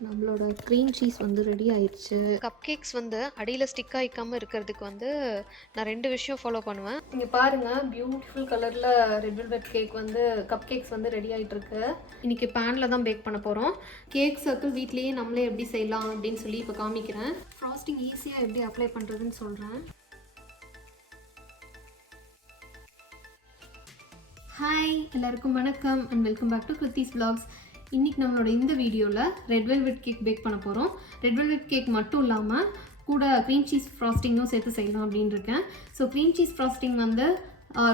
நம்மளோட cream cheese வந்து ready ஆயிடுச்சு கப் கேக்ஸ் வந்து அடியில் ஸ்டிக் ஆகிக்காமல் இருக்கிறதுக்கு வந்து நான் ரெண்டு விஷயம் ஃபாலோ பண்ணுவேன். இங்கே பாருங்க பியூட்டிஃபுல் கலரில் ரெட் வெல்வெட் கேக் வந்து கப் கேக்ஸ் வந்து ரெடி ஆயிட்டு இருக்கு இன்னைக்கு பேனில் தான் பேக் பண்ண போகிறோம் கேக் சர்க்கிள் வீட்லேயே நம்மளே எப்படி செய்யலாம் அப்படின்னு சொல்லி இப்போ காமிக்கிறேன். ஃப்ராஸ்டிங் ஈஸியாக எப்படி அப்ளை பண்ணுறதுன்னு சொல்கிறேன் ஹாய் எல்லாருக்கும் வணக்கம் and welcome back to Kruthi's vlogs. இன்றைக்கி நம்மளோட இந்த வீடியோவில் ரெட் வெல்வெட் கேக் பேக் பண்ண போகிறோம் ரெட் வெல்வெட் கேக் மட்டும் இல்லாமல் கூட க்ரீம் சீஸ் ஃப்ராஸ்டிங்கும் சேர்த்து செய்யலாம் அப்படின்னு இருக்கேன். ஸோ க்ரீம் சீஸ் ஃப்ராஸ்டிங் வந்து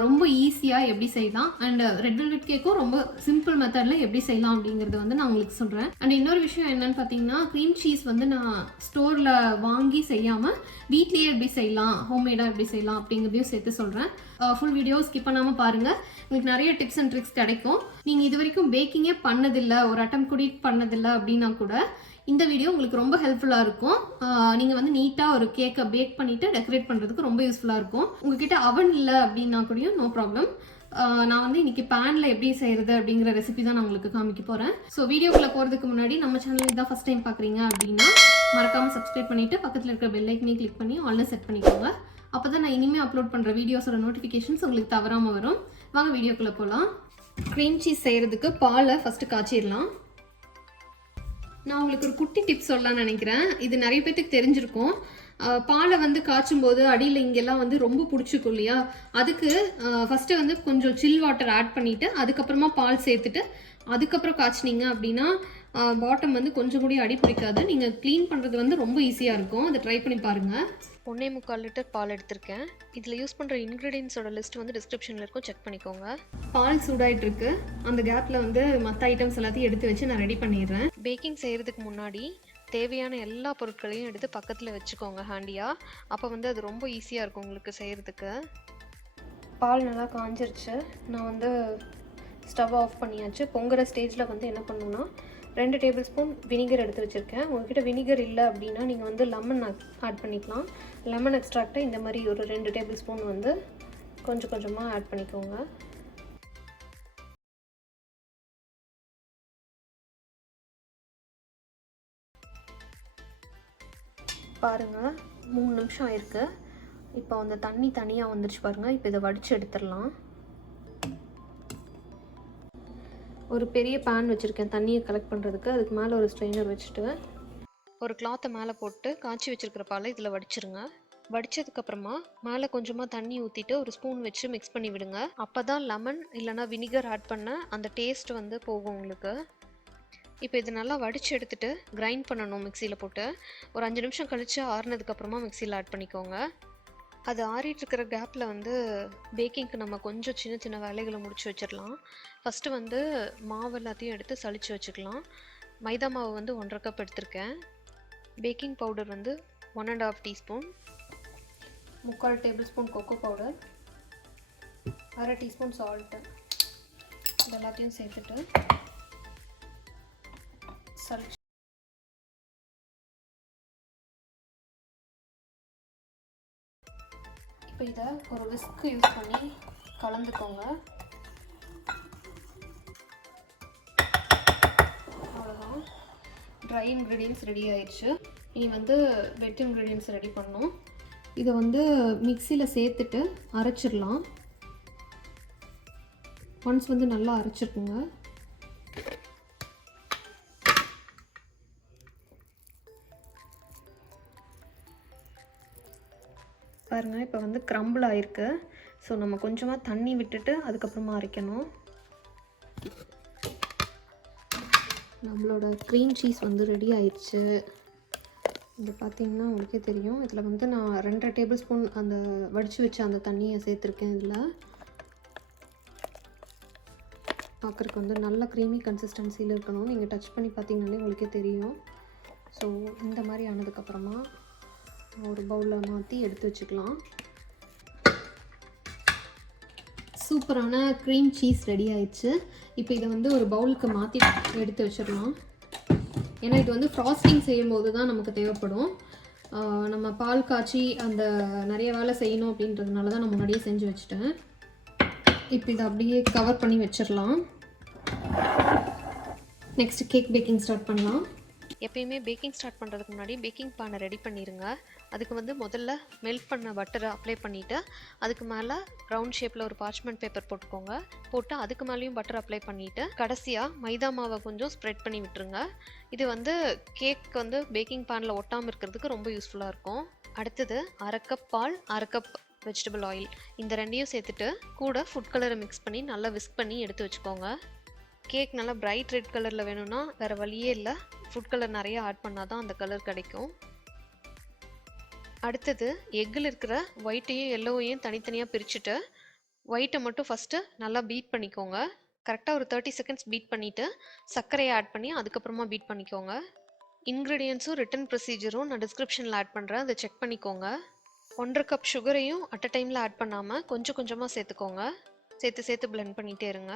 ரொம்ப ஈஸியாக எப்படி செய்யலாம்? அண்ட் ரெட் வெல்வெட் கேக்கும் ரொம்ப சிம்பிள் மெத்தடில் எப்படி செய்யலாம் அப்படிங்கிறது வந்து நான் உங்களுக்கு சொல்கிறேன் அண்ட் இன்னொரு விஷயம் என்னன்னு பார்த்தீங்கன்னா க்ரீம் சீஸ் வந்து நான் ஸ்டோரில் வாங்கி செய்யாமல் வீட்லேயே எப்படி செய்யலாம் ஹோம்மேடாக எப்படி செய்யலாம் அப்படிங்கிறதையும் சேர்த்து சொல்கிறேன் ஃபுல் வீடியோ ஸ்கிப் பண்ணாமல் பாருங்கள் உங்களுக்கு நிறைய டிப்ஸ் அண்ட் ட்ரிக்ஸ் கிடைக்கும். நீங்கள் இது வரைக்கும் பேக்கிங்கே பண்ணதில்லை ஒரு அட்டம் குடி பண்ணதில்லை அப்படின்னா கூட இந்த வீடியோ உங்களுக்கு ரொம்ப ஹெல்ப்ஃபுல்லாக இருக்கும். நீங்கள் வந்து நீட்டாக ஒரு கேக்கை பேக் பண்ணிவிட்டு டெக்கரேட் பண்ணுறதுக்கு ரொம்ப யூஸ்ஃபுல்லாக இருக்கும். உங்ககிட்ட அவன் இல்லை அப்படின்னா கூடயும் நோ ப்ராப்ளம் நான் வந்து இன்னைக்கு பேனில் எப்படி செய்கிறது அப்படிங்கிற ரெசிபி தான் நான் உங்களுக்கு காமிக்க போகிறேன் ஸோ வீடியோக்குள்ளே போகிறதுக்கு முன்னாடி நம்ம சேனல் இதான் ஃபஸ்ட் டைம் பார்க்குறீங்க அப்படின்னா மறக்காமல் சப்ஸ்கிரைப் பண்ணிவிட்டு பக்கத்தில் இருக்கிற பெல்லைக்கனே கிளிக் பண்ணி ஆல்ரெடி செட் பண்ணிக்கோங்க. அப்போ தான் நான் இனிமேல் அப்லோட் பண்ணுற வீடியோஸோட நோட்டிஃபிகேஷன்ஸ் உங்களுக்கு தவறாமல் வரும். வாங்க வீடியோக்குள்ளே போகலாம் க்ரீம் சீஸ் செய்கிறதுக்கு பாலை ஃபஸ்ட்டு காய்ச்சிடலாம். நான் உங்களுக்கு ஒரு குட்டி டிப்ஸ் சொல்லலாம்னு நினைக்கிறேன். இது நிறைய பேர்த்துக்கு தெரிஞ்சிருக்கும். பாலை வந்து காய்ச்சும் போது அடியில் இங்கெல்லாம் வந்து ரொம்ப பிடிச்சிக்கும் இல்லையா? அதுக்கு ஃபஸ்ட்டு வந்து கொஞ்சம் சில் வாட்டர் ஆட் பண்ணிவிட்டு அதுக்கப்புறமா பால் சேர்த்துட்டு அதுக்கப்புறம் காய்ச்சினீங்க அப்படின்னா பாட்டம் வந்து கொஞ்சம் கூட அடி பிடிக்காது. நீங்கள் க்ளீன் பண்ணுறது வந்து ரொம்ப ஈஸியாக இருக்கும். அதை ட்ரை பண்ணி பாருங்கள் ஒன்றே முக்கால் லிட்டர் பால் எடுத்திருக்கேன். இதில் யூஸ் பண்ணுற இன்க்ரீடியன்ஸோட லிஸ்ட் வந்து டிஸ்கிரிப்ஷனில் இருக்கும். செக் பண்ணிக்கோங்க. பால் சூடாயிட்டு இருக்கு. அந்த கேப்பில் வந்து மற்ற ஐட்டம்ஸ் எல்லாத்தையும் எடுத்து வச்சு நான் ரெடி பண்ணிடுறேன். பேக்கிங் செய்கிறதுக்கு முன்னாடி தேவையான எல்லா பொருட்களையும் எடுத்து பக்கத்தில் வச்சுக்கோங்க ஹேண்டியாக அப்போ வந்து அது ரொம்ப ஈஸியாக இருக்கும் உங்களுக்கு செய்கிறதுக்கு பால் நல்லா காஞ்சிருச்சு. நான் வந்து ஸ்டவ் ஆஃப் பண்ணியாச்சு. பொங்குற ஸ்டேஜில் வந்து என்ன பண்ணணும்னா ரெண்டு டேபிள் ஸ்பூன் வினிகர் எடுத்து வச்சுருக்கேன். உங்ககிட்ட வினிகர் இல்லை அப்படின்னா நீங்கள் வந்து லெமன் ஆட் பண்ணிக்கலாம். லெமன் எக்ஸ்ட்ராக்டை இந்த மாதிரி ஒரு ரெண்டு டேபிள் ஸ்பூன் வந்து கொஞ்சம் கொஞ்சமாக ஆட் பண்ணிக்கோங்க. பாருங்கள் மூணு நிமிஷம் ஆயிருக்கு. இப்போ அந்த தண்ணி தனியாக வந்துருச்சு பாருங்கள் இப்போ இதை வடித்து எடுத்துடலாம். ஒரு பெரிய பேன் வச்சுருக்கேன். தண்ணியை கலெக்ட் பண்ணுறதுக்கு அதுக்கு மேலே ஒரு ஸ்ட்ரெயினர் வச்சுட்டு ஒரு கிளாத்தை மேலே போட்டு காய்ச்சி வச்சுருக்கிற பாலை இதில் வடிச்சிருங்க. வடிச்சதுக்கப்புறமா மேலே கொஞ்சமாக தண்ணி ஊற்றிட்டு ஒரு ஸ்பூன் வச்சு மிக்ஸ் பண்ணி விடுங்க. அப்போ தான் லெமன் இல்லைனா வினிகர் ஆட் பண்ண அந்த டேஸ்ட் வந்து போகும் உங்களுக்கு. இப்போ இது நல்லா வடித்து எடுத்துட்டு கிரைண்ட் பண்ணணும் மிக்சியில் போட்டு. ஒரு அஞ்சு நிமிஷம் கழித்து ஆறுனதுக்கப்புறமா மிக்சியில் ஆட் பண்ணிக்கோங்க. அது ஆறிட்டு இருக்கிற கேப்பில் வந்து பேக்கிங்க்கு நம்ம கொஞ்சம் சின்ன சின்ன வேலைகளை முடிச்சு வச்சிடலாம். ஃபஸ்ட்டு வந்து மாவு எல்லாத்தையும் எடுத்து சளிச்சு வச்சுக்கலாம். மைதா மாவு வந்து ஒன்றரை கப் எடுத்திருக்கேன். பேக்கிங் பவுடர் வந்து ஒன் அண்ட் ஆஃப் டீஸ்பூன் முக்கால் டேபிள் ஸ்பூன் கொக்கோ பவுடர் அரை டீஸ்பூன் சால்ட்டு இது எல்லாத்தையும் சேர்த்துட்டு சலிச்சு இப்போ இதை ஒரு விஸ்க் யூஸ் பண்ணி கலந்துக்கோங்க. அவ்வளோதான் ட்ரை இன்க்ரீடியன்ஸ் ரெடி ஆயிடுச்சு. இனி வந்து வெட் இன்க்ரீடியன்ஸ் ரெடி பண்ணும் இதை வந்து மிக்சியில் சேர்த்துட்டு அரைச்சிடலாம். ஒன்ஸ் வந்து நல்லா அரைச்சிருக்குங்க. பாருங்கள் இப்போ வந்து க்ரம்பிள் ஆயிருக்கு. ஸோ நம்ம கொஞ்சமாக தண்ணி விட்டுட்டு அதுக்கப்புறமா அரைக்கணும். நம்மளோட க்ரீம் சீஸ் வந்து ரெடி ஆயிடுச்சு. இது பார்த்திங்கன்னா உங்களுக்கே தெரியும். இதில் வந்து நான் ரெண்டரை டேபிள் ஸ்பூன் அந்த வடித்து வச்ச அந்த தண்ணியை சேர்த்துருக்கேன் இதில். பார்க்குறக்கு வந்து நல்ல க்ரீமி கன்சிஸ்டன்சியில் இருக்கணும். நீங்கள் டச் பண்ணி பார்த்தீங்கனாலே உங்களுக்கே தெரியும். ஸோ இந்த மாதிரி ஆனதுக்கப்புறமா ஒரு பவுலில் மாற்றி எடுத்து வச்சுக்கலாம். சூப்பரான க்ரீம் சீஸ் ரெடி ஆயிடுச்சு. இப்போ இதை வந்து ஒரு பவுலுக்கு மாற்றி எடுத்து வச்சிடலாம். ஏன்னா இது வந்து ஃப்ராஸ்டிங் செய்யும்போது தான் நமக்கு தேவைப்படும். நம்ம பால் காய்ச்சி அந்த நிறைய வேலை செய்யணும் அப்படின்றதுனால தான் நான் முன்னாடியே செஞ்சு வச்சுட்டேன். இப்போ இதை அப்படியே கவர் பண்ணி வச்சிடலாம். நெக்ஸ்ட் கேக் பேக்கிங் ஸ்டார்ட் பண்ணலாம். எப்பயுமே பேக்கிங் ஸ்டார்ட் பண்ணுறதுக்கு முன்னாடி பேக்கிங் பானை ரெடி பண்ணிடுங்க அதுக்கு வந்து முதல்ல மெல்ட் பண்ண பட்டரை அப்ளை பண்ணிவிட்டு அதுக்கு மேலே ரவுண்ட் ஷேப்பில் ஒரு பார்ச்மெண்ட் பேப்பர் போட்டுக்கோங்க. போட்டு அதுக்கு மேலேயும் பட்டர் அப்ளை பண்ணிவிட்டு கடைசியாக மைதா மாவை கொஞ்சம் ஸ்ப்ரெட் பண்ணி விட்டுருங்க. இது வந்து கேக் வந்து பேக்கிங் பேனில் ஒட்டாமல் இருக்கிறதுக்கு ரொம்ப யூஸ்ஃபுல்லாக இருக்கும். அடுத்தது அரை கப் பால் அரை கப் வெஜிடபிள் ஆயில் இந்த ரெண்டையும் சேர்த்துட்டு கூட ஃபுட் கலரை மிக்ஸ் பண்ணி நல்லா விஸ்க் பண்ணி எடுத்து வச்சுக்கோங்க. கேக் நல்லா பிரைட் ரெட் கலரில் வேணும்னா வேறு வழியே இல்லை. ஃபுட் கலர் நிறைய ஆட் பண்ணால் தான் அந்த கலர் கிடைக்கும். அடுத்தது எக்கில் இருக்கிற ஒயிட்டையும் எல்லோவையும் தனித்தனியாக பிரிச்சுட்டு ஒயிட்டை மட்டும் ஃபஸ்ட்டு நல்லா பீட் பண்ணிக்கோங்க. கரெக்டாக ஒரு தேர்ட்டி செகண்ட்ஸ் பீட் பண்ணிவிட்டு சர்க்கரையை ஆட் பண்ணி அதுக்கப்புறமா பீட் பண்ணிக்கோங்க. இன்க்ரீடியன்ஸும் ரிட்டன் ப்ரொசீஜரும் நான் டிஸ்கிரிப்ஷனில் ஆட் பண்ணுறேன் அதை செக் பண்ணிக்கோங்க. ஒன்றரை கப் சுகரையும் அட் அ டைமில் ஆட் பண்ணாமல் கொஞ்சம் கொஞ்சமாக சேர்த்துக்கோங்க. சேர்த்து சேர்த்து பிளெண்ட் பண்ணிகிட்டே இருங்க.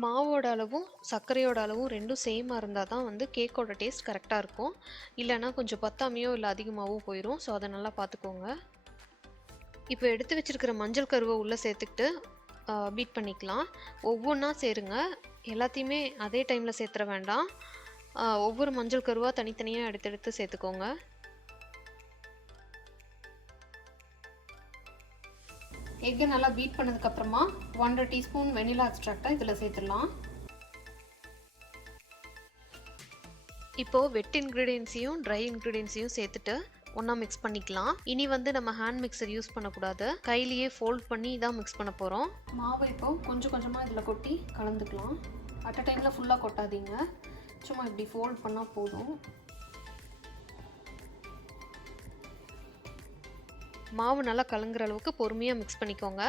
மாவோட அளவும் சர்க்கரையோட அளவும் ரெண்டும் சேமாக இருந்தால் தான் வந்து கேக்கோட டேஸ்ட் கரெக்டாக இருக்கும். இல்லைன்னா கொஞ்சம் பத்தாமையோ இல்லை அதிகமாகவோ போயிடும் ஸோ அதை நல்லா பார்த்துக்கோங்க. இப்போ எடுத்து வச்சிருக்கிற மஞ்சள் கருவை உள்ளே சேர்த்துக்கிட்டு பீட் பண்ணிக்கலாம். ஒவ்வொன்றா சேருங்க. எல்லாத்தையுமே அதே டைமில் சேர்த்துற வேண்டாம். ஒவ்வொரு மஞ்சள் கருவாக தனித்தனியாக எடுத்து எடுத்து சேர்த்துக்கோங்க. எக்கை நல்லா பீட் பண்ணதுக்கப்புறமா ஒன்றரை டீஸ்பூன் வெனிலா எக்ஸ்ட்ராக்டை இதில் சேர்த்துடலாம். இப்போது வெட் இன்க்ரீடியன்ஸையும் ட்ரை இன்க்ரீடியன்ஸையும் சேர்த்துட்டு ஒன்றா மிக்ஸ் பண்ணிக்கலாம். இனி வந்து நம்ம ஹேண்ட் மிக்சர் யூஸ் பண்ணக்கூடாது. கையிலேயே ஃபோல்ட் பண்ணி தான் மிக்ஸ் பண்ண போகிறோம் மாவை இப்போ கொஞ்சம் கொஞ்சமாக இதில் கொட்டி கலந்துக்கலாம். அட் அ டைமில் ஃபுல்லாக கொட்டாதீங்க. சும்மா இப்படி ஃபோல்ட் பண்ணால் போதும். மாவு நல்லா கலங்குற அளவுக்கு பொறுமையாக மிக்ஸ் பண்ணிக்கோங்க.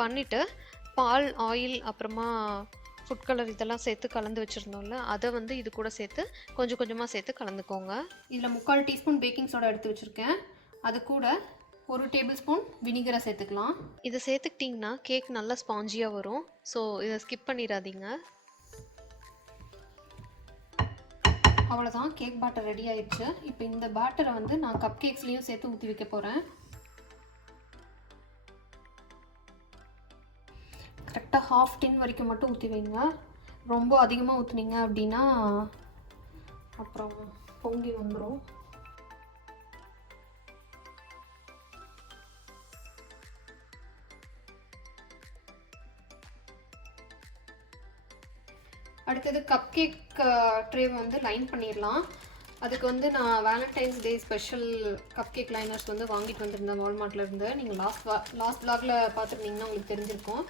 பண்ணிவிட்டு பால் ஆயில் அப்புறமா ஃபுட் கலர் இதெல்லாம் சேர்த்து கலந்து வச்சுருந்தோம்ல அதை வந்து இது கூட சேர்த்து கொஞ்சம் கொஞ்சமாக சேர்த்து கலந்துக்கோங்க. இதில் முக்கால் டீஸ்பூன் பேக்கிங் சோடா எடுத்து வச்சுருக்கேன். அது கூட ஒரு டேபிள் ஸ்பூன் வினிகரை சேர்த்துக்கலாம். இதை சேர்த்துக்கிட்டிங்கன்னா கேக் நல்லா ஸ்பாஞ்சியாக வரும். ஸோ இதை ஸ்கிப் பண்ணிடாதீங்க. அவ்வளோதான் கேக் பேட்டர் ரெடி ஆயிடுச்சு. இப்போ இந்த பேட்டரை வந்து நான் கப் கேக்ஸ்லேயும் சேர்த்து ஊற்றி வைக்க போகிறேன் கரெக்டாக ஹாஃப் டின் வரைக்கும் மட்டும் ஊற்றி வைங்க. ரொம்ப அதிகமாக ஊற்றுனீங்க அப்படின்னா அப்புறம் பொங்கி வந்துடும் அடுத்தது கப் கேக் ட்ரே வந்து லைன் பண்ணிடலாம். அதுக்கு வந்து நான் Valentine's day special cup cake liners வந்து வாங்கிட்டு வந்திருந்தேன் வால்மார்ட்லேருந்து நீங்கள் லாஸ்ட் வா லாஸ்ட் பிளாகில் பார்த்துருந்தீங்கன்னா உங்களுக்கு தெரிஞ்சிருக்கும்.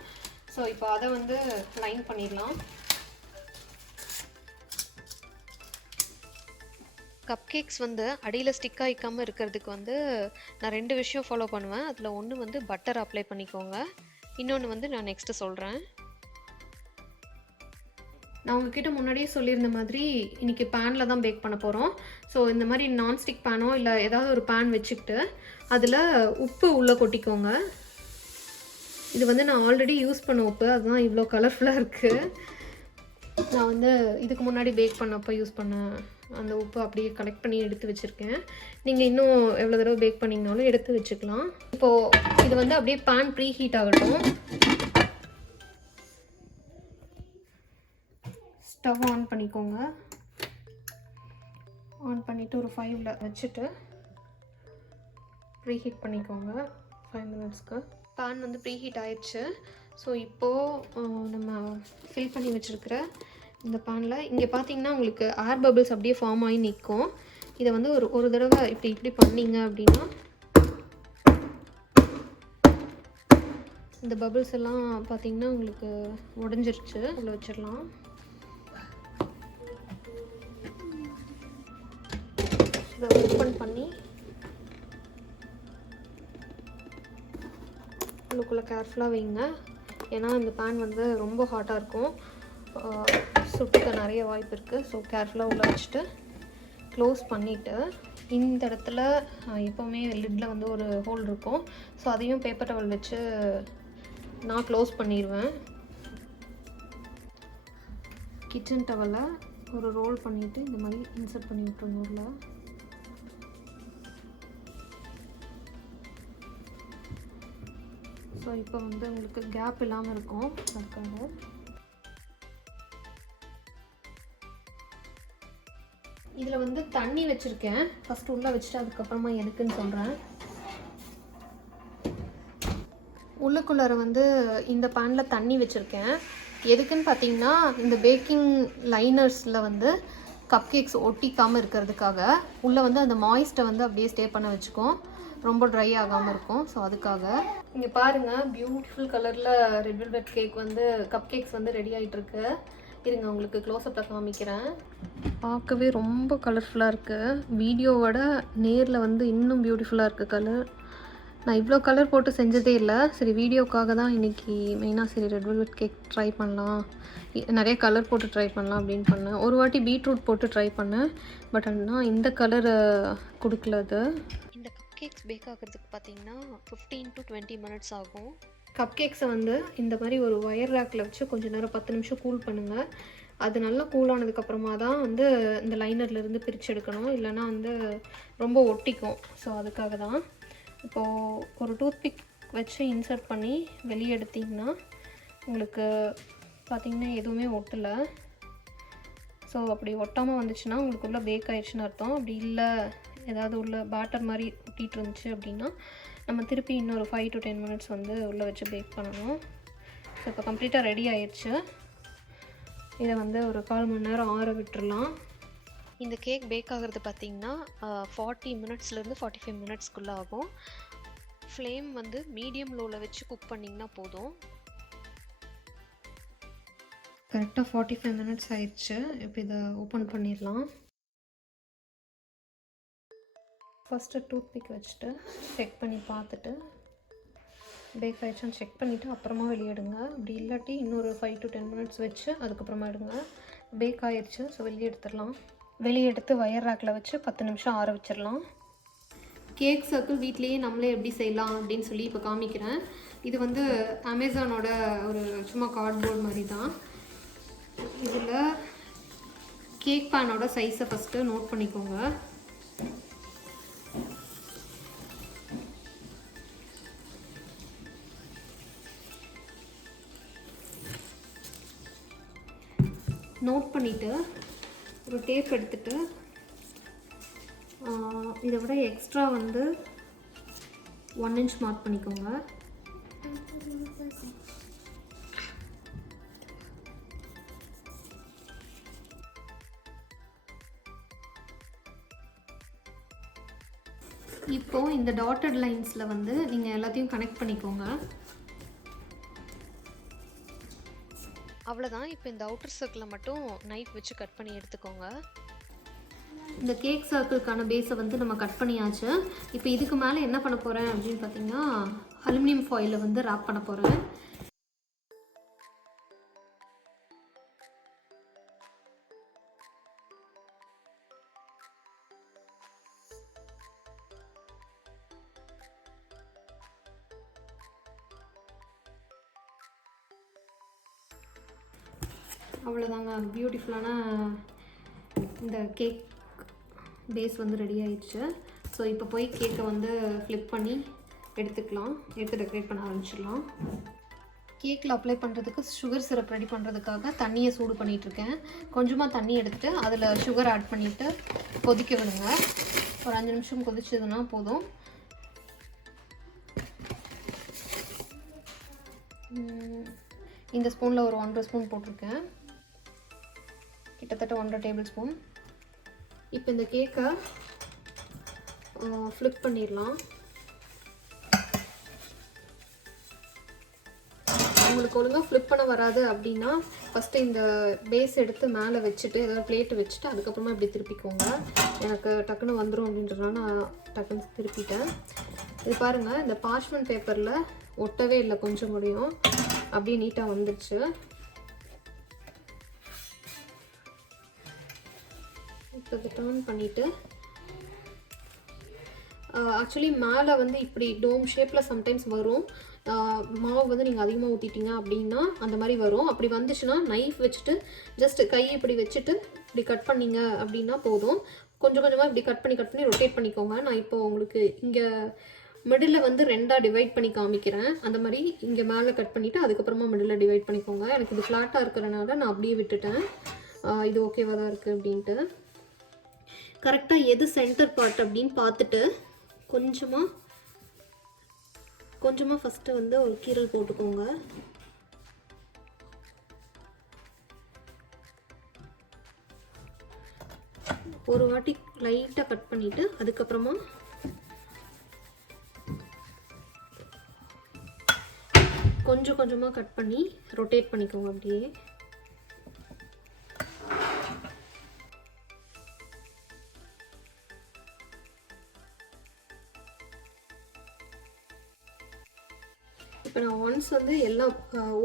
ஸோ இப்போ அதை வந்து லைன் பண்ணிடலாம். கப் கேக்ஸ் வந்து அடியில் ஸ்டிக் ஆகிக்காமல் இருக்கிறதுக்கு வந்து நான் ரெண்டு விஷயம் ஃபாலோ பண்ணுவேன். அதில் ஒன்று வந்து பட்டர் அப்ளை பண்ணிக்கோங்க. இன்னொன்று வந்து நான் நெக்ஸ்ட்டு சொல்கிறேன் நான் உங்ககிட்ட முன்னாடியே சொல்லியிருந்த மாதிரி இன்னைக்கு பேனில் தான் பேக் பண்ண போகிறோம் ஸோ இந்த மாதிரி நான்ஸ்டிக் பேனோ இல்லை ஏதாவது ஒரு பேன் வச்சுக்கிட்டு அதில் உப்பு உள்ளே கொட்டிக்கோங்க. இது வந்து நான் ஆல்ரெடி யூஸ் பண்ண உப்பு. அதுதான் இவ்வளோ கலர்ஃபுல்லாக இருக்குது நான் வந்து இதுக்கு முன்னாடி பேக் பண்ணப்போ யூஸ் பண்ண அந்த உப்பு அப்படியே கலெக்ட் பண்ணி எடுத்து வச்சுருக்கேன். நீங்கள் இன்னும் எவ்வளோ தடவை பேக் பண்ணிங்கனாலும் எடுத்து வச்சுக்கலாம். இப்போது இது வந்து அப்படியே பேன் ப்ரீ ஹீட் ஆகட்டும். ஸ்டவ் ஆன் பண்ணிக்கோங்க. ஆன் பண்ணிவிட்டு ஒரு ஃபைவ்ல வச்சுட்டு ப்ரீ ஹீட் பண்ணிக்கோங்க ஃபைவ் மினிட்ஸ்க்கு பேன் வந்து ப்ரீஹீட் ஆயிடுச்சு ஸோ இப்போது நம்ம ஃபில் பண்ணி வச்சுருக்கிற இந்த பேனில் இங்கே பார்த்தீங்கன்னா உங்களுக்கு ஏர் பபிள்ஸ் அப்படியே ஃபார்ம் ஆகி நிற்கும் இதை வந்து ஒரு ஒரு தடவை இப்படி இப்படி பண்ணீங்க அப்படின்னா இந்த பபிள்ஸ் எல்லாம் பார்த்தீங்கன்னா உங்களுக்கு உடஞ்சிருச்சு. அதில் வச்சிடலாம். இதை ஓப்பன் பண்ணி உள்ளுக்குள்ளே கேர்ஃபுல்லாக வைங்க. ஏன்னா இந்த பேன் வந்து ரொம்ப ஹாட்டாக இருக்கும். சுட்டுக்க நிறைய வாய்ப்பு இருக்குது ஸோ கேர்ஃபுல்லாக உள்ள வச்சுட்டு க்ளோஸ் பண்ணிவிட்டு இந்த இடத்துல எப்போவுமே லிட்டில் வந்து ஒரு ஹோல் இருக்கும். ஸோ அதையும் பேப்பர் டவல் வச்சு நான் க்ளோஸ் பண்ணிடுவேன் கிச்சன் டவலை ஒரு ரோல் பண்ணிவிட்டு இந்த மாதிரி இன்சர்ட் பண்ணி விட்டுருங்க உள்ள. ஸோ இப்போ வந்து உங்களுக்கு கேப் இல்லாமல் இருக்கும். அதுக்காக இதில் வந்து தண்ணி வச்சுருக்கேன். ஃபஸ்ட்டு உள்ளே வச்சுட்டு அதுக்கப்புறமா எதுக்குன்னு சொல்கிறேன் உள்ளுக்குள்ளார வந்து இந்த பேனில் தண்ணி வச்சுருக்கேன். எதுக்குன்னு பார்த்தீங்கன்னா இந்த பேக்கிங் லைனர்ஸில் வந்து கப் கேக்ஸ் ஒட்டிக்காமல் இருக்கிறதுக்காக உள்ளே வந்து அந்த மாய்ஸ்ட்டை வந்து அப்படியே ஸ்டே பண்ண வச்சுக்கும். ரொம்ப ட்ரை ஆகாமல் இருக்கும். ஸோ அதுக்காக இங்கே பாருங்கள் பியூட்டிஃபுல் கலரில் ரெட் வெல்வெட் கேக் வந்து கப் கேக்ஸ் வந்து ரெடி ஆகிட்டு இருக்கு. இருங்க உங்களுக்கு க்ளோஸ்அப்பில் காமிக்கிறேன். பார்க்கவே ரொம்ப கலர்ஃபுல்லாக இருக்குது வீடியோவோட நேரில் வந்து இன்னும் பியூட்டிஃபுல்லாக இருக்குது கலர் நான் இவ்வளோ கலர் போட்டு செஞ்சதே இல்லை. சரி வீடியோக்காக தான் இன்றைக்கி மெயினாக சரி ரெட் வெல்வெட் கேக் ட்ரை பண்ணலாம். நிறைய கலர் போட்டு ட்ரை பண்ணலாம் அப்படின்னு பண்ணேன். ஒரு வாட்டி பீட்ரூட் போட்டு ட்ரை பண்ணேன். பட் ஆனால் இந்த கலரை கொடுக்கல அது. கப் கேக்ஸ் பேக் ஆகிறதுக்கு பார்த்தீங்கன்னா ஃபிஃப்டீன் டு டுவெண்ட்டி மினிட்ஸ் ஆகும். கப் கேக்ஸை வந்து இந்த மாதிரி ஒரு ஒயர் ரேக்கில் வச்சு கொஞ்சம் நேரம் பத்து நிமிஷம் கூல் பண்ணுங்கள் அது நல்லா கூல் ஆனதுக்கப்புறமா தான் வந்து இந்த லைனர்லேருந்து பிரித்து எடுக்கணும். இல்லைன்னா வந்து ரொம்ப ஒட்டிக்கும். ஸோ அதுக்காக தான். இப்போது ஒரு டூத்பிக் வச்சு இன்சர்ட் பண்ணி வெளியே எடுத்திங்கன்னா உங்களுக்கு பார்த்திங்கன்னா எதுவுமே ஒட்டலை. ஸோ அப்படி ஒட்டாமல் வந்துச்சுன்னா உங்களுக்கு உள்ளே பேக் ஆயிடுச்சுன்னு அர்த்தம். அப்படி இல்லை ஏதாவது உள்ள பேட்டர் மாதிரி ஒட்டிகிட்டு இருந்துச்சு அப்படின்னா நம்ம திருப்பி இன்னொரு ஃபைவ் டு டென் மினிட்ஸ் வந்து உள்ளே வச்சு பேக் பண்ணணும். ஸோ இப்போ கம்ப்ளீட்டாக ரெடி ஆயிடுச்சு இதை வந்து ஒரு கால் மணி நேரம் ஆற விட்டுறலாம். இந்த கேக் பேக் ஆகிறது பார்த்தீங்கன்னா ஃபார்ட்டி மினிட்ஸ்லேருந்து ஃபார்ட்டி ஃபைவ் மினிட்ஸ்க்குள்ளே ஆகும். ஃப்ளேம் வந்து மீடியம் லோவில் வச்சு குக் பண்ணிங்கன்னா போதும். கரெக்டாக ஃபார்ட்டி ஃபைவ் மினிட்ஸ் ஆயிடுச்சு இப்போ இதை ஓப்பன் பண்ணிடலாம். ஃபஸ்ட்டு டூத் பிக் வச்சுட்டு செக் பண்ணி பார்த்துட்டு பேக் ஆயிடுச்சான்னு செக் பண்ணிவிட்டு அப்புறமா வெளியே எடுங்க அப்படி இல்லாட்டி இன்னொரு ஃபைவ் டு டென் மினிட்ஸ் வச்சு அதுக்கப்புறமா எடுங்க. பேக் ஆயிடுச்சு ஸோ வெளியே எடுத்துடலாம். வெளியே எடுத்து வயர் ரேக்கில் வச்சு பத்து நிமிஷம் ஆற வச்சிடலாம். கேக் சர்க்கிள் வீட்லேயே நம்மளே எப்படி செய்யலாம் அப்படின்னு சொல்லி இப்போ காமிக்கிறேன். இது வந்து அமேசானோட ஒரு சும்மா கார்ட்போர்ட் மாதிரி தான் இதில் கேக் பேனோட சைஸை ஃபஸ்ட்டு நோட் பண்ணிக்கோங்க. நோட் பண்ணிவிட்டு ஒரு டேப் எடுத்துகிட்டு இதை விட எக்ஸ்ட்ரா வந்து ஒன் இன்ச் மார்க் பண்ணிக்கோங்க. இப்போ இந்த டாட்டட் லைன்ஸில் வந்து நீங்கள் எல்லாத்தையும் கனெக்ட் பண்ணிக்கோங்க. அவ்வளோதான் இப்போ இந்த அவுட்டர் சர்க்கிளை மட்டும் நைஃப் வச்சு கட் பண்ணி எடுத்துக்கோங்க. இந்த கேக் சர்க்கிள்க்கான பேஸை வந்து நம்ம கட் பண்ணியாச்சு. இப்போ இதுக்கு மேலே என்ன பண்ண போகிறேன் அப்படின்னு பார்த்தீங்கன்னா அலுமினியம் ஃபாயிலை வந்து ரேப் பண்ண போகிறேன் அவ்வளோதாங்க பியூட்டிஃபுல்லான இந்த கேக் பேஸ் வந்து ரெடி ஆயிடுச்சு. ஸோ இப்போ போய் கேக்கை வந்து ஃப்ளிப் பண்ணி எடுத்துக்கலாம். எடுத்து டெக்கரேட் பண்ண ஆரம்பிச்சிடலாம். கேக்கில் அப்ளை பண்ணுறதுக்கு சுகர் சிரப் ரெடி பண்ணுறதுக்காக தண்ணியை சூடு பண்ணிகிட்ருக்கேன் கொஞ்சமாக தண்ணி எடுத்துகிட்டு அதில் சுகர் ஆட் பண்ணிவிட்டு கொதிக்க விடுங்க. ஒரு அஞ்சு நிமிஷம் கொதிச்சதுன்னா போதும். இந்த ஸ்பூனில் ஒரு ஒன்றரை ஸ்பூன் போட்டிருக்கேன். கிட்டத்தட்ட ஒன்றரை டேபிள் ஸ்பூன். இப்போ இந்த கேக்கை ஃப்ளிப் பண்ணிடலாம். உங்களுக்கு ஒழுங்காக ஃப்ளிப் பண்ண வராது அப்படின்னா ஃபஸ்ட்டு இந்த பேஸ் எடுத்து மேலே வச்சுட்டு ஏதாவது பிளேட்டு வச்சுட்டு அதுக்கப்புறமா இப்படி திருப்பிக்கோங்க. எனக்கு டக்குன்னு வந்துடும் அப்படின்றதுனால நான் டக்குன்னு திருப்பிட்டேன். இது பாருங்கள் இந்த பார்ச்மெண்ட் பேப்பரில் ஒட்டவே இல்லை கொஞ்சம் முடியும். அப்படியே நீட்டாக வந்துடுச்சு இப்போ டேர்ன் பண்ணிவிட்டு ஆக்சுவலி மேலே வந்து இப்படி டோம் ஷேப்பில் சம்டைம்ஸ் வரும். Uh, மாவு வந்து நீங்கள் அதிகமாக ஊற்றிட்டீங்க அப்படின்னா அந்த மாதிரி வரும். அப்படி வந்துச்சுன்னா நைஃப் வச்சுட்டு ஜஸ்ட் கை இப்படி வச்சுட்டு இப்படி கட் பண்ணிங்க அப்படின்னா போதும். கொஞ்சம் கொஞ்சமாக இப்படி கட் பண்ணி கட் பண்ணி ரொட்டேட் பண்ணிக்கோங்க. நான் இப்போ உங்களுக்கு இங்கே மிடில் வந்து ரெண்டாக டிவைட் பண்ணி காமிக்கிறேன். அந்த மாதிரி இங்கே மேலே கட் பண்ணிவிட்டு அதுக்கப்புறமா மிடில் டிவைட் பண்ணிக்கோங்க. எனக்கு இது ஃப்ளாட்டாக இருக்கிறனால நான் அப்படியே விட்டுட்டேன். Uh, இது ஓகேவாக தான் இருக்குது அப்படின்ட்டு. கரெக்டாக எது சென்டர் பார்ட் அப்படின்னு பார்த்துட்டு கொஞ்சமாக கொஞ்சமாக ஃபஸ்ட்டு வந்து ஒரு கீரல் போட்டுக்கோங்க. ஒரு வாட்டி லைட்டாக கட் பண்ணிவிட்டு அதுக்கப்புறமா கொஞ்சம் கொஞ்சமாக கட் பண்ணி ரொட்டேட் பண்ணிக்கோங்க அப்படியே. வந்து எல்லாம்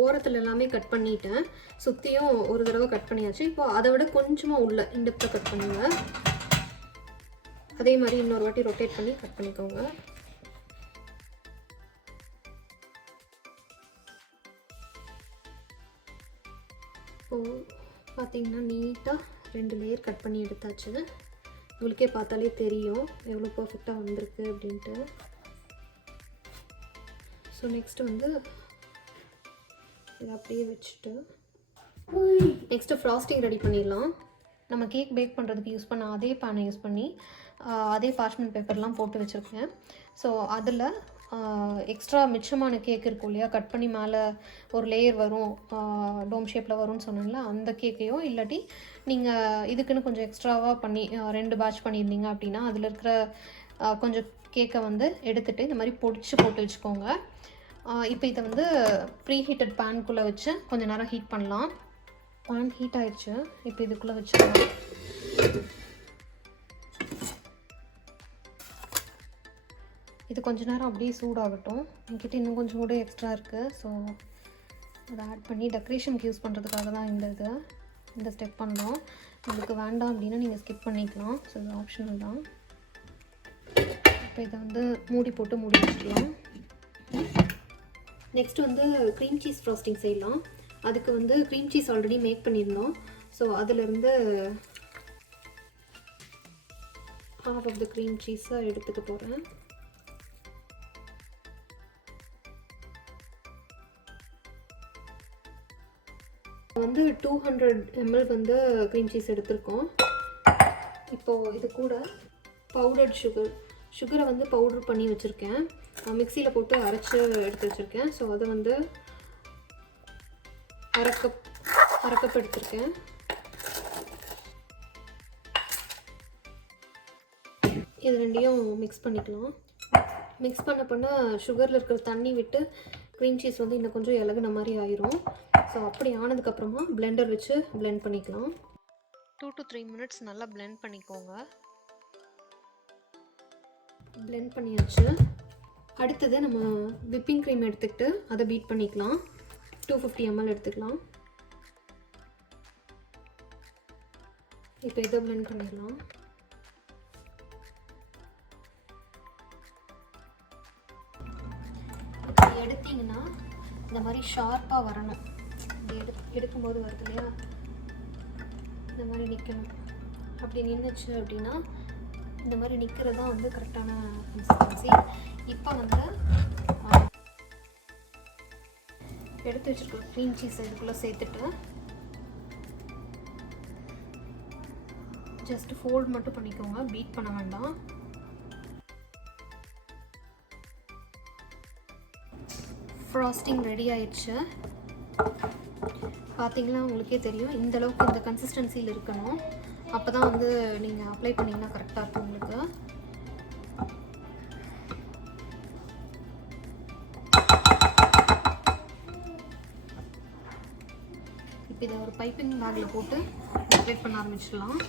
ஓரத்தில் எல்லாமே கட் பண்ணிட்டேன். சுற்றியும் ஒரு தடவை கட் பண்ணியாச்சு. இப்போ அதை விட கொஞ்சமாக உள்ள இண்டப்டாக கட் பண்ணுங்க. அதே மாதிரி இன்னொரு வாட்டி ரொட்டேட் பண்ணி கட் பண்ணிக்கோங்க. இப்போது பார்த்தீங்கன்னா நீட்டாக ரெண்டு லேயர் கட் பண்ணி எடுத்தாச்சு. உங்களுக்கே பார்த்தாலே தெரியும். எவ்வளோ பர்ஃபெக்டாக வந்திருக்கு அப்படின்ட்டு. ஸோ நெக்ஸ்ட் வந்து இதை அப்படியே வச்சுட்டு நெக்ஸ்ட்டு ஃப்ராஸ்டிங் ரெடி பண்ணிடலாம். நம்ம கேக் பேக் பண்ணுறதுக்கு யூஸ் பண்ண அதே பேனை யூஸ் பண்ணி அதே பார்ச்மெண்ட் பேப்பர்லாம் போட்டு வச்சுருக்கேன். ஸோ அதில் எக்ஸ்ட்ரா மிச்சமான கேக் இருக்கும் இல்லையா? கட் பண்ணி மேலே ஒரு லேயர் வரும். டோம் ஷேப்பில் வரும்னு சொன்னேன்ல அந்த கேக்கையோ இல்லாட்டி நீங்கள் இதுக்குன்னு கொஞ்சம் எக்ஸ்ட்ராவாக பண்ணி ரெண்டு பேட்ச் பண்ணியிருந்தீங்க அப்படின்னா அதில் இருக்கிற கொஞ்சம் கேக்கை வந்து எடுத்துகிட்டு இந்த மாதிரி பொடிச்சு போட்டு வச்சுக்கோங்க. இப்போ இதை வந்து ப்ரீ ஹீட்டட் பேனுக்குள்ளே வச்சு கொஞ்சம் நேரம் ஹீட் பண்ணலாம். பேன் ஹீட் ஆயிடுச்சு. இப்போ இதுக்குள்ளே வச்சுக்கலாம் இது கொஞ்ச நேரம் அப்படியே சூடாகட்டும். என்கிட்ட இன்னும் கொஞ்சம் கூட எக்ஸ்ட்ரா இருக்குது ஸோ அதை ஆட் பண்ணி டெக்கரேஷனுக்கு யூஸ் பண்ணுறதுக்காக தான் இந்த இது இந்த ஸ்டெப் பண்ணோம் உங்களுக்கு வேண்டாம் அப்படின்னா நீங்கள் ஸ்கிப் பண்ணிக்கலாம். ஸோ இது ஆப்ஷனல் தான். இப்போ இதை வந்து மூடி போட்டு மூடி வச்சிடலாம். நெக்ஸ்ட் வந்து க்ரீம் சீஸ் ஃப்ராஸ்டிங் செய்யலாம். அதுக்கு வந்து க்ரீம் சீஸ் ஆல்ரெடி மேக் பண்ணியிருந்தோம். ஸோ அதிலிருந்து ஹாஃப் ஆஃப் த க்ரீம் சீஸை எடுத்துக்க போகிறேன் வந்து டூ ஹண்ட்ரட் எம்எல் வந்து க்ரீம் சீஸ் எடுத்திருக்கோம். இப்போது இது கூட பவுடர்ட் சுகர் சுகரை வந்து பவுடர் பண்ணி வச்சுருக்கேன். மிக்சியில் போட்டு அரைச்சி எடுத்து வச்சுருக்கேன். ஸோ அதை வந்து அரை கப் எடுத்திருக்கேன் இது ரெண்டையும் மிக்ஸ் பண்ணிக்கலாம். மிக்ஸ் பண்ண பண்ண சுகரில் இருக்கிற தண்ணி விட்டு க்ரீம் சீஸ் வந்து இன்னும் கொஞ்சம் இலகுன மாதிரி ஆயிரும். ஸோ அப்படி ஆனதுக்கப்புறமா பிளெண்டர் வச்சு பிளெண்ட் பண்ணிக்கலாம். டூ டு த்ரீ மினிட்ஸ் நல்லா பிளெண்ட் பண்ணிக்கோங்க. பிளெண்ட் பண்ணியாச்சு. அடுத்தது நம்ம விப்பிங் க்ரீம் எடுத்துக்கிட்டு அதை பீட் பண்ணிக்கலாம். டூ ஃபிஃப்டி எம்எல் எடுத்துக்கலாம். இப்போ இதை பிளெண்ட் பண்ணிடலாம். எடுத்தீங்கன்னா இந்த மாதிரி ஷார்ப்பாக வரணும். எடு எடுக்கும்போது வருது இல்லையா? இந்த மாதிரி நிற்கணும் அப்படி நின்றுச்சு அப்படின்னா இந்த மாதிரி நிற்கிறது தான் வந்து கரெக்டான கன்சிஸ்டன்சி இப்போ வந்து எடுத்து வச்சிருக்க க்ரீம் சீஸ் இதுக்குள்ளே சேர்த்துட்டு ஜஸ்ட் ஃபோல்ட் மட்டும் பண்ணிக்கோங்க. பீட் பண்ண வேண்டாம். ஃப்ராஸ்டிங் ரெடி ஆயிடுச்சு. பார்த்தீங்கன்னா உங்களுக்கே தெரியும். இந்த அளவுக்கு இந்த கன்சிஸ்டன்சியில் இருக்கணும். அப்போ தான் வந்து நீங்கள் அப்ளை பண்ணிங்கன்னா கரெக்டாக இருக்கும் உங்களுக்கு. பைப்பிங் பேக்கில் போட்டு டெக்கரேட் பண்ண ஆரம்பிச்சிடலாம்.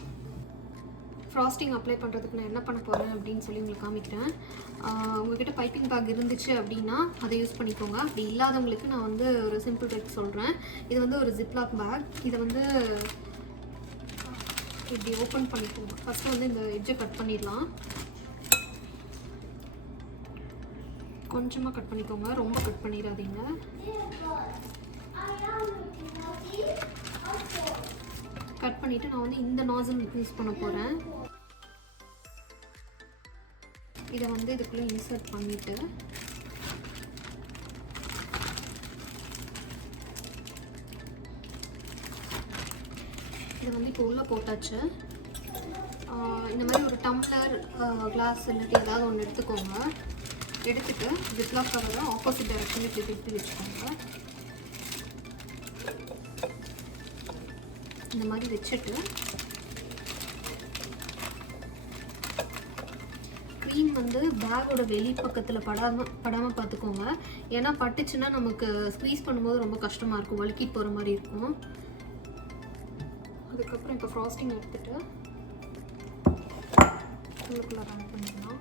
ஃப்ராஸ்டிங் அப்ளை பண்ணுறதுக்கு நான் என்ன பண்ண போகிறேன் அப்படின்னு சொல்லி உங்களுக்கு காமிக்கிறேன். ஆஹ் உங்ககிட்ட பைப்பிங் பேக் இருந்துச்சு அப்படின்னா அதை யூஸ் பண்ணிக்கோங்க. அப்படி இல்லாதவங்களுக்கு நான் வந்து ஒரு சிம்பிள் ட்ரிக் சொல்கிறேன் இது வந்து ஒரு ஜிப்லாக் பேக் இதை வந்து இப்படி ஓப்பன் பண்ணிக்கோங்க. ஃபஸ்ட்டு வந்து இந்த எட்ஜை கட் பண்ணிடலாம். கொஞ்சமாக கட் பண்ணிக்கோங்க. ரொம்ப கட் பண்ணிடாதீங்க. கட் பண்ணிவிட்டு நான் வந்து இந்த நாசல் யூஸ் பண்ண போகிறேன் இதை வந்து இதுக்குள்ளே இன்சர்ட் பண்ணிவிட்டு இதை வந்து இப்போ உள்ளே போட்டாச்சு. இந்த மாதிரி ஒரு டம்ளர் கிளாஸ் இல்லாட்டி ஏதாவது ஒன்று எடுத்துக்கோங்க. எடுத்துகிட்டு ஜிப்லாக் கவரை ஆப்போசிட் டைரக்ஷன் இப்படி திருப்பி வச்சுக்கோங்க. இந்த மாதிரி வச்சுட்டு க்ரீம் வந்து பேக்கோட வெளி பக்கத்தில் படாமல் படாமல் பார்த்துக்கோங்க. ஏன்னா பட்டுச்சுன்னா நமக்கு ஸ்க்வீஸ் பண்ணும்போது ரொம்ப கஷ்டமாக இருக்கும். வழுக்கிட்டு போகிற மாதிரி இருக்கும். அதுக்கப்புறம் இப்போ ஃப்ராஸ்டிங் எடுத்துகிட்டு உள்ளுக்குள்ளே ரன் பண்ணிக்கலாம்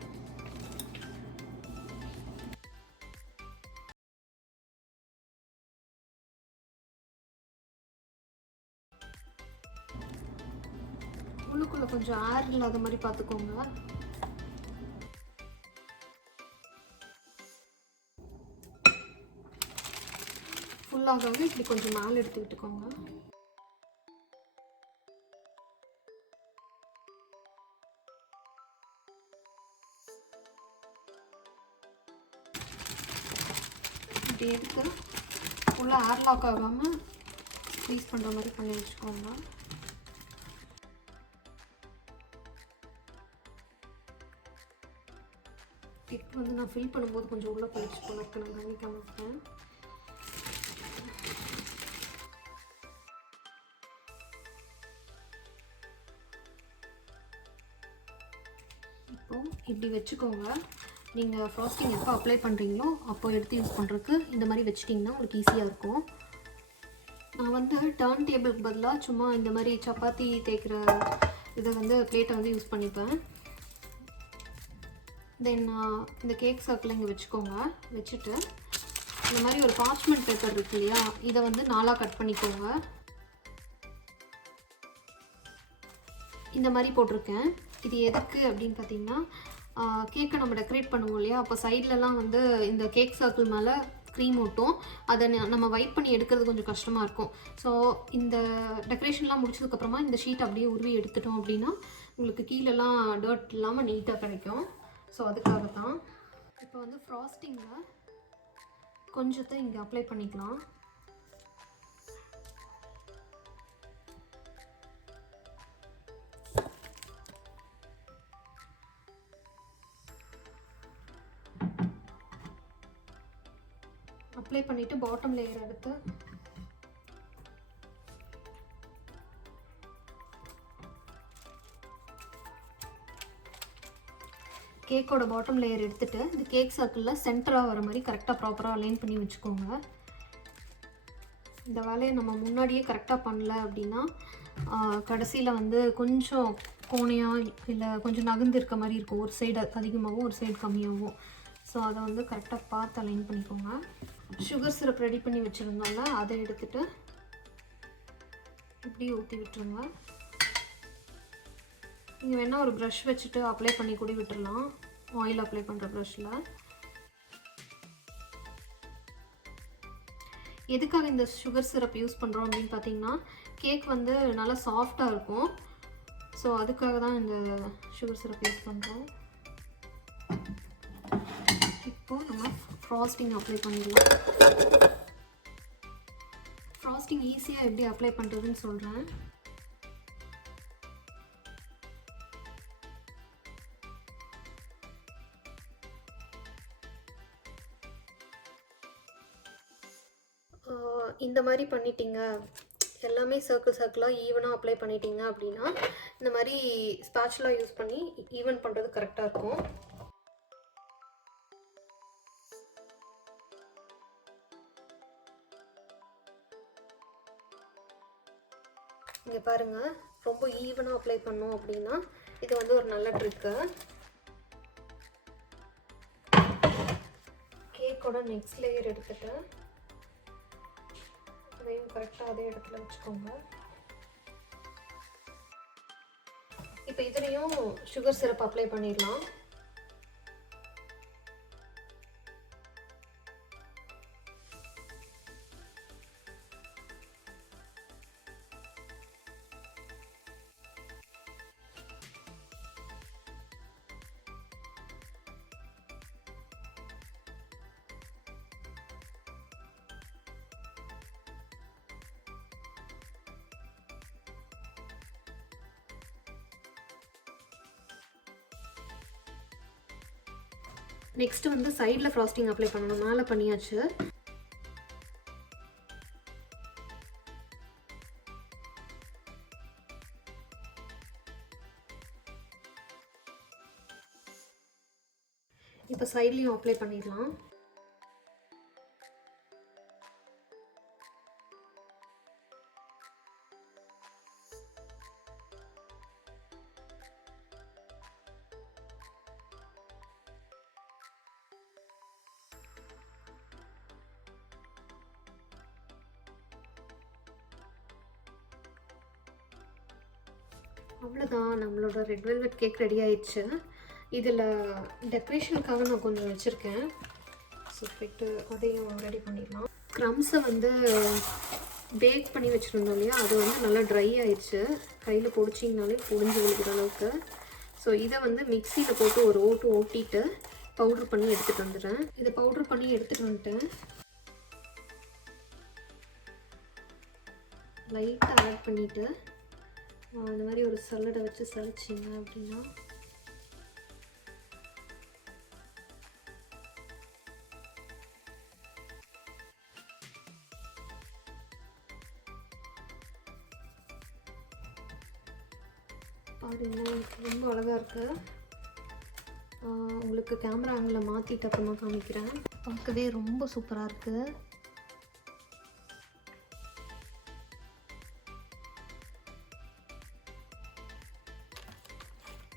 கொஞ்சம் ஏர் இல்லாத மாதிரி பார்த்துக்கோங்க. ஃபுல்லாக இப்படி கொஞ்சம் மேலே எடுத்து விட்டுக்கோங்க இப்படி எடுத்து ஃபுல்லாக ஏர் லாக் ஆகாமல் ஸ்க்வீஸ் பண்ணுற மாதிரி பண்ணி வச்சுக்கோங்க. வந்து நான் ஃபில் பண்ணும்போது கொஞ்சம் உள்ளே போயிடுச்சு. போல இருக்கு நான் கவனிக்காம இருக்கேன் இப்போ இப்படி வச்சுக்கோங்க. நீங்கள் ஃப்ராஸ்டிங் எப்போ அப்ளை பண்ணுறீங்களோ அப்போ எடுத்து யூஸ் பண்ணுறதுக்கு இந்த மாதிரி வச்சிட்டிங்கன்னா உங்களுக்கு ஈஸியாக இருக்கும். நான் வந்து டர்ன் டேபிளுக்கு பதிலாக சும்மா இந்த மாதிரி சப்பாத்தி தேய்க்கிற இதை வந்து பிளேட்டை வந்து யூஸ் பண்ணிப்பேன். தென் uh, இந்த கேக் சர்க்கிள் இங்கே வச்சுக்கோங்க. வச்சுட்டு இந்த மாதிரி ஒரு பார்ச்மெண்ட் பேப்பர் இருக்கு இல்லையா இதை வந்து நாலாக கட் பண்ணிக்கோங்க. இந்த மாதிரி போட்டிருக்கேன். இது எதுக்கு அப்படின்னு பார்த்தீங்கன்னா கேக்கை நம்ம டெக்கரேட் பண்ணுவோம் இல்லையா அப்போ சைட்லலாம் வந்து இந்த கேக் சர்க்கிள் மேலே க்ரீம் ஒட்டும் அதை நம்ம வைட் பண்ணி எடுக்கிறது கொஞ்சம் கஷ்டமாக இருக்கும். ஸோ இந்த டெக்கரேஷன்லாம் முடிச்சதுக்கப்புறமா இந்த ஷீட் அப்படியே உருவி எடுத்துட்டோம் அப்படின்னா உங்களுக்கு கீழெல்லாம் டர்ட் இல்லாமல் நீட்டாக கிடைக்கும். ஸோ அதுக்காக தான் இப்போ வந்து ஃப்ராஸ்டிங்கில் கொஞ்சத்தை இங்கே அப்ளை பண்ணிக்கலாம். அப்ளை பண்ணிவிட்டு பாட்டம் லேயர் எடுத்து கேக்கோட பாட்டம் லேயர் எடுத்துகிட்டு இந்த கேக் சர்க்கிளில் சென்டராக வர மாதிரி கரெக்டாக ப்ராப்பராக அலைன் பண்ணி வச்சுக்கோங்க. இந்த வேலையை நம்ம முன்னாடியே கரெக்டாக பண்ணல அப்படின்னா கடைசியில் வந்து கொஞ்சம் கோணையாக இல்லை கொஞ்சம் நகர்ந்து இருக்க மாதிரி இருக்கும். ஒரு சைடு அதிகமாகவும் ஒரு சைடு கம்மியாகவும். ஸோ அதை வந்து கரெக்டாக பார்த்து அலைன் பண்ணிக்கோங்க. சுகர் சிரப் ரெடி பண்ணி வச்சுருந்தோம்ல அதை எடுத்துகிட்டு இப்படி ஊற்றி விட்டுருங்க. நீங்கள் வேணால் ஒரு ப்ரஷ் வச்சுட்டு அப்ளை பண்ணி கூட விட்டுடலாம் ஆயில் அப்ளை பண்ணுற ப்ரஷ்ஷில் எதுக்காக இந்த சுகர் சிரப் யூஸ் பண்ணுறோம் அப்படின்னு பார்த்தீங்கன்னா கேக் வந்து நல்லா சாஃப்டாக இருக்கும். ஸோ அதுக்காக தான் இந்த சுகர் சிரப் யூஸ் பண்ணுறோம் இப்போது நம்ம ஃப்ராஸ்டிங் அப்ளை பண்ணிடலாம். ஃப்ராஸ்டிங் ஈஸியாக எப்படி அப்ளை பண்ணுறதுன்னு சொல்கிறேன் இந்த மாதிரி பண்ணிட்டீங்க. எல்லாமே சர்க்கிள் சர்க்கிளாக ஈவனாக அப்ளை பண்ணிட்டீங்க அப்படின்னா இந்த மாதிரி ஸ்பேச்சுலாக யூஸ் பண்ணி ஈவன் பண்ணுறது கரெக்டாக இருக்கும். இங்கே பாருங்கள் ரொம்ப ஈவனாக அப்ளை பண்ணோம் அப்படின்னா இது வந்து ஒரு நல்ல ட்ரிக்கு கேக்கோட நெக்ஸ்ட் லேயர் எடுத்துட்டு கரெக்டாக அதே இடத்துல வச்சுக்கோங்க. இப்போ இதுலேயும் சுகர் சிரப் அப்ளை பண்ணிடலாம். நெக்ஸ்ட் வந்து சைடில் ஃப்ராஸ்டிங் அப்ளை பண்ணணும். மேலே பண்ணியாச்சு. இப்போ சைட்லேயும் அப்ளை பண்ணிடலாம். ரெட் வெல்வெட் கேக் ரெடி ஆயிடுச்சு. இதில் டெக்கரேஷனுக்காக நான் கொஞ்சம் வச்சுருக்கேன். ஸோ போயிட்டு அதையும் ரெடி பண்ணிடலாம். க்ரம்ஸை வந்து பேக் பண்ணி வச்சுருந்தோம் இல்லையா? அது வந்து நல்லா ட்ரை ஆயிடுச்சு. கையில் பொடிச்சிங்கனாலே பொடிஞ்சு விழுகிற அளவுக்கு. ஸோ இதை வந்து மிக்சியில் போட்டு ஒரு ஓட்டு ஓட்டிட்டு பவுட்ரு பண்ணி எடுத்துகிட்டு வந்துடுறேன். இதை பவுட்ரு பண்ணி எடுத்துகிட்டு வந்துட்டேன் லைட்டாக ஆட் பண்ணிவிட்டு இந்த மாதிரி ஒரு சல்லடை வச்சு சலிச்சிங்க அப்படின்னா. பாருங்க ரொம்ப அழகாக இருக்கு. உங்களுக்கு கேமரா ஆங்கில் மாற்றிட்டு அப்புறமா காமிக்கிறேன். பார்க்கவே ரொம்ப சூப்பராக இருக்குது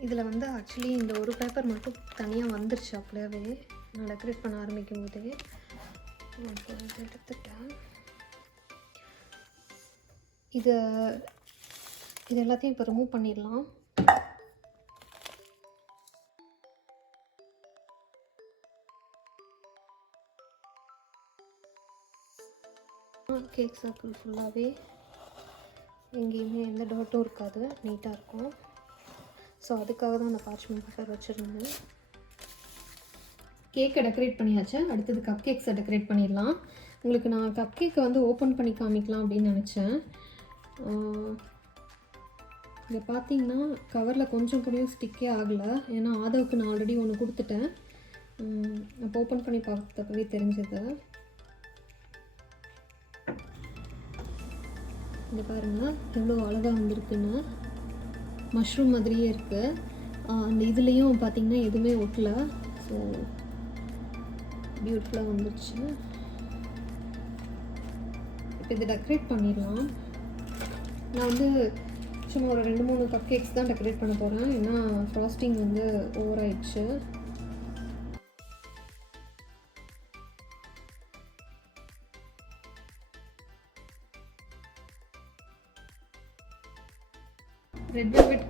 இதில் வந்து ஆக்சுவலி இந்த ஒரு பேப்பர் மட்டும் தனியாக வந்துருச்சு அப்படியாவே நான் டெக்கரேட் பண்ண ஆரம்பிக்கும் போதே. இதை எடுத்துட்டேன். இதை இது எல்லாத்தையும் இப்போ ரிமூவ் பண்ணிடலாம். கேக் சர்க்கிள் ஃபுல்லாகவே எங்கேயுமே எந்த டாட்டும் இருக்காது. நீட்டாக இருக்கும். ஸோ அதுக்காக தான் அந்த பார்ச்மெண்ட் பேப்பர் வச்சுருந்தேன். கேக்கை டெக்கரேட் பண்ணியாச்சு. அடுத்தது கப் கேக்ஸை டெக்கரேட் பண்ணிடலாம். உங்களுக்கு நான் கப் கேக்கை வந்து ஓப்பன் பண்ணி காமிக்கலாம் அப்படின்னு நினச்சேன். இதை பார்த்தீங்கன்னா கவரில் கொஞ்சம் கூடயும் ஸ்டிக்கே ஆகலை. ஏன்னா ஆதவுக்கு நான் ஆல்ரெடி ஒன்று கொடுத்துட்டேன். அப்போ ஓப்பன் பண்ணி பார்த்தப்பவே தெரிஞ்சது. இங்கே பாருங்கள் எவ்வளோ அழகாக வந்திருக்குன்னு. மஷ்ரூம் மாதிரியே இருக்குது அந்த இதுலேயும் பார்த்தீங்கன்னா எதுவுமே ஒட்டல. ஸோ பியூட்டிஃபுல்லாக வந்துடுச்சு இப்போ இதை டெக்கரேட் பண்ணிடலாம். நான் வந்து சும்மா ஒரு ரெண்டு மூணு கப் கேக்ஸ் தான் டெக்கரேட் பண்ண போகிறேன் ஏன்னா ஃப்ராஸ்டிங் வந்து ஓவர் ஆயிடுச்சு.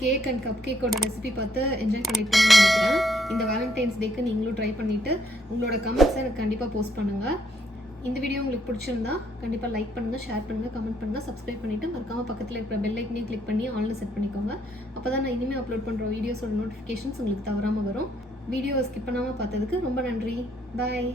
கேக் அண்ட் கப் கேக்கோட ரெசிபி பார்த்து என்ஜாய் பண்ணியிருப்பீங்கன்னு நினைக்கிறேன். இந்த வேலண்டைன்ஸ் டேக்கு நீங்களும் ட்ரை பண்ணிவிட்டு உங்களோட கமெண்ட்ஸை எனக்கு கண்டிப்பாக போஸ்ட் பண்ணுங்கள் இந்த வீடியோ உங்களுக்கு பிடிச்சிருந்தா கண்டிப்பாக லைக் பண்ணுங்கள் ஷேர் பண்ணுங்கள் கமெண்ட் பண்ணுங்கள் சப்ஸ்கிரைப் பண்ணிவிட்டு மறக்காமல் பக்கத்தில் இருக்கிற பெல் ஐக்கனையும் கிளிக் பண்ணி ஆன்லைன் செட் பண்ணிக்கோங்க. அப்போ தான் நான் இனிமேல் அப்லோட் பண்ணுற வீடியோஸோட நோட்டிஃபிகேஷன்ஸ் உங்களுக்கு தவறாமல் வரும். வீடியோவை ஸ்கிப் பண்ணாமல் பார்த்ததுக்கு ரொம்ப நன்றி. பாய்